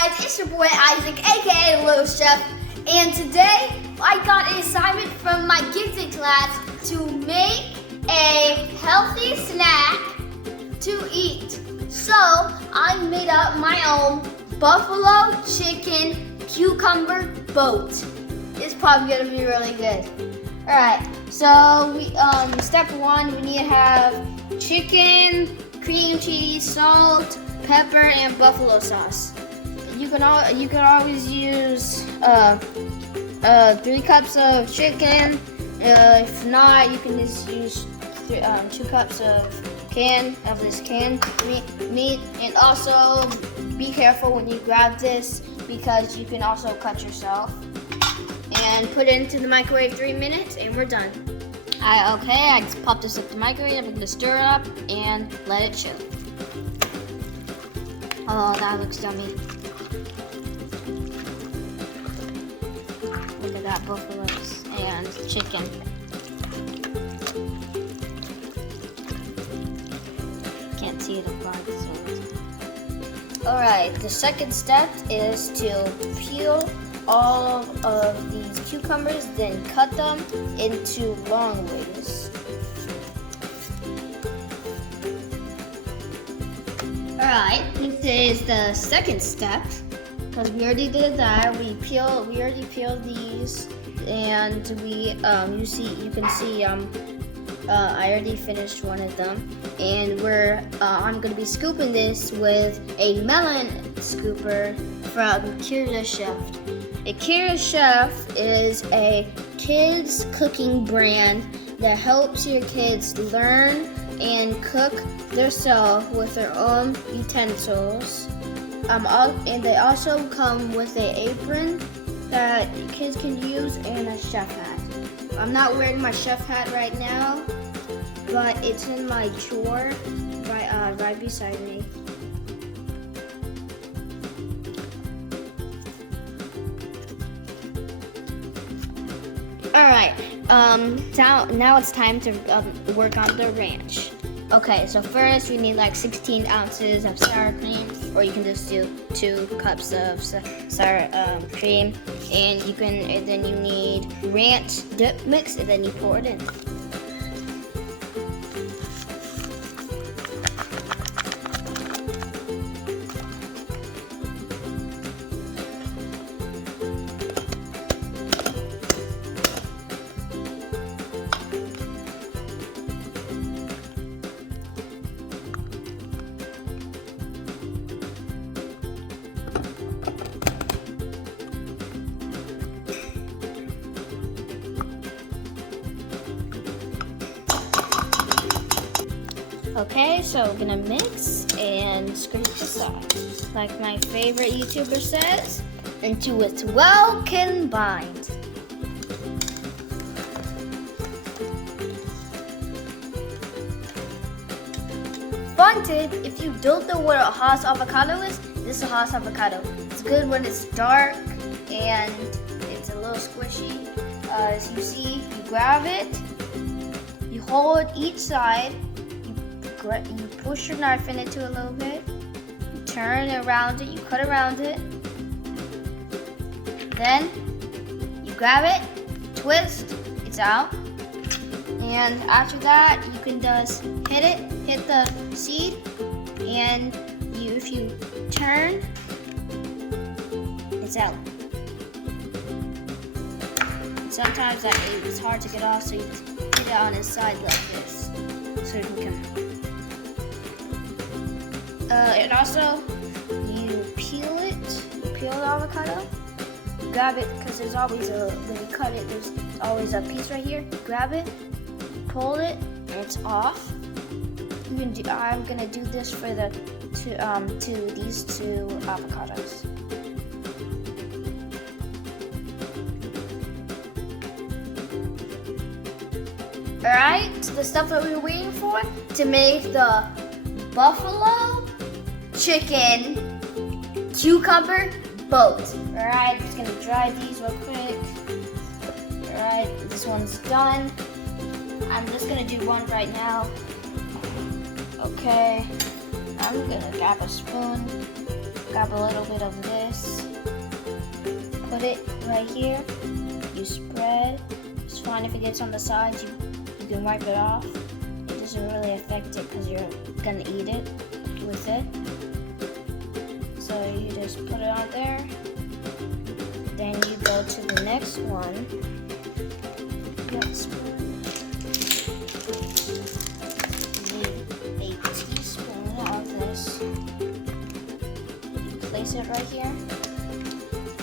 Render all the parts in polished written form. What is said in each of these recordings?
guys, it's your boy Isaac, aka Little Chef, and today I got an assignment from my gifted class to make a healthy snack to eat. So I made up my own buffalo chicken cucumber boat. It's probably gonna be really good. All right, so we step one, we need to have chicken, cream cheese, salt, pepper, and buffalo sauce. You can always use 3 cups of chicken. If not, you can just use 2 cups of canned meat. And also be careful when you grab this because you can also cut yourself. And put it into the microwave 3 minutes, and we're done. I just popped this up the microwave. I'm gonna stir it up and let it chill. Oh, that looks yummy. Look at that, buffaloes and chicken. Can't see the part. Alright, the second step is to peel all of these cucumbers, then cut them into long wings. Alright, this is the second step because we already did that. We already peeled these, and you can see I already finished one of them, and I'm gonna be scooping this with a melon scooper from Curious Chef. A Curious Chef is a kids cooking brand that helps your kids learn and cook themselves with their own utensils. And they also come with an apron that kids can use and a chef hat. I'm not wearing my chef hat right now, but it's in my drawer right beside me. Alright, now it's time to work on the ranch. Okay, so first we need like 16 ounces of sour cream, or you can just do 2 cups of sour cream, and then you need ranch dip mix, and then you pour it in. Okay, so we're gonna mix and scrape the sides, like my favorite YouTuber says, until it's well combined. Fun tip, if you don't know what a Hass avocado is, this is a Hass avocado. It's good when it's dark and it's a little squishy. As you see, you grab it, you hold each side, you push your knife in it a little bit, you turn around it, you cut around it, then you grab it, twist, it's out, and after that you can just hit the seed, and if you turn, it's out. Sometimes it's hard to get off, so you put it on its side like this, so it can come out. And also, you peel the avocado, you grab it, because there's always when you cut it, there's always a piece right here. You grab it, you pull it, and it's off. I'm gonna do this for these 2 avocados. Alright, so the stuff that we were waiting for to make the buffalo chicken cucumber boat. Alright, just gonna dry these real quick. Alright, this one's done. I'm just gonna do one right now. Okay, I'm gonna grab a spoon. grab a little bit of this, put it right here, you spread. It's fine if it gets on the sides, you can wipe it off. It doesn't really affect it because you're gonna eat it with it. So you just put it on there, then you go to the next one. You got a spoon. You need a teaspoon of this. Place it right here.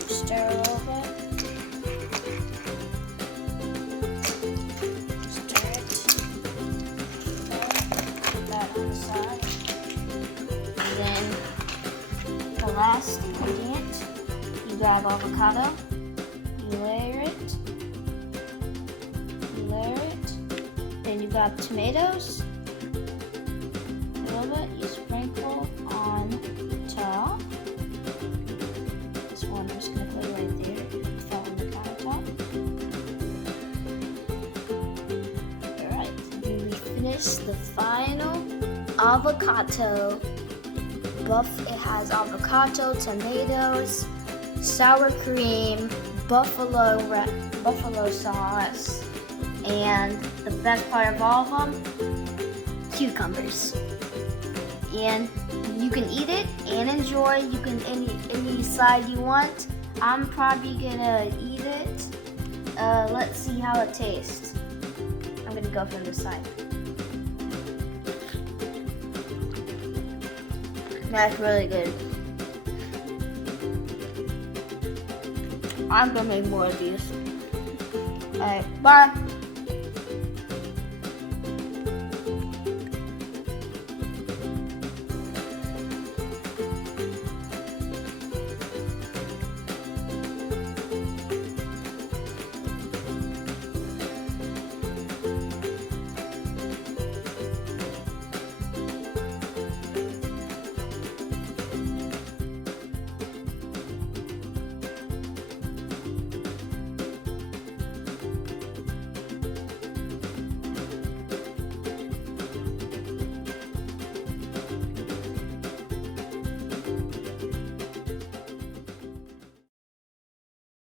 Stir a little bit. Stir it. Put that on the side. And then the last ingredient, you grab avocado. You layer it. You layer it. Then you grab tomatoes. A little bit. You sprinkle on top. I'm just going to put it right there. It fell on the countertop. Alright, then we finish the final avocado. It has avocado, tomatoes, sour cream, buffalo sauce, and the best part of all of them, cucumbers. And you can eat it and enjoy. You can any side you want. I'm probably gonna eat it. Let's see how it tastes. I'm gonna go from this side. That's really good. I'm gonna make more of these. Alright, bye.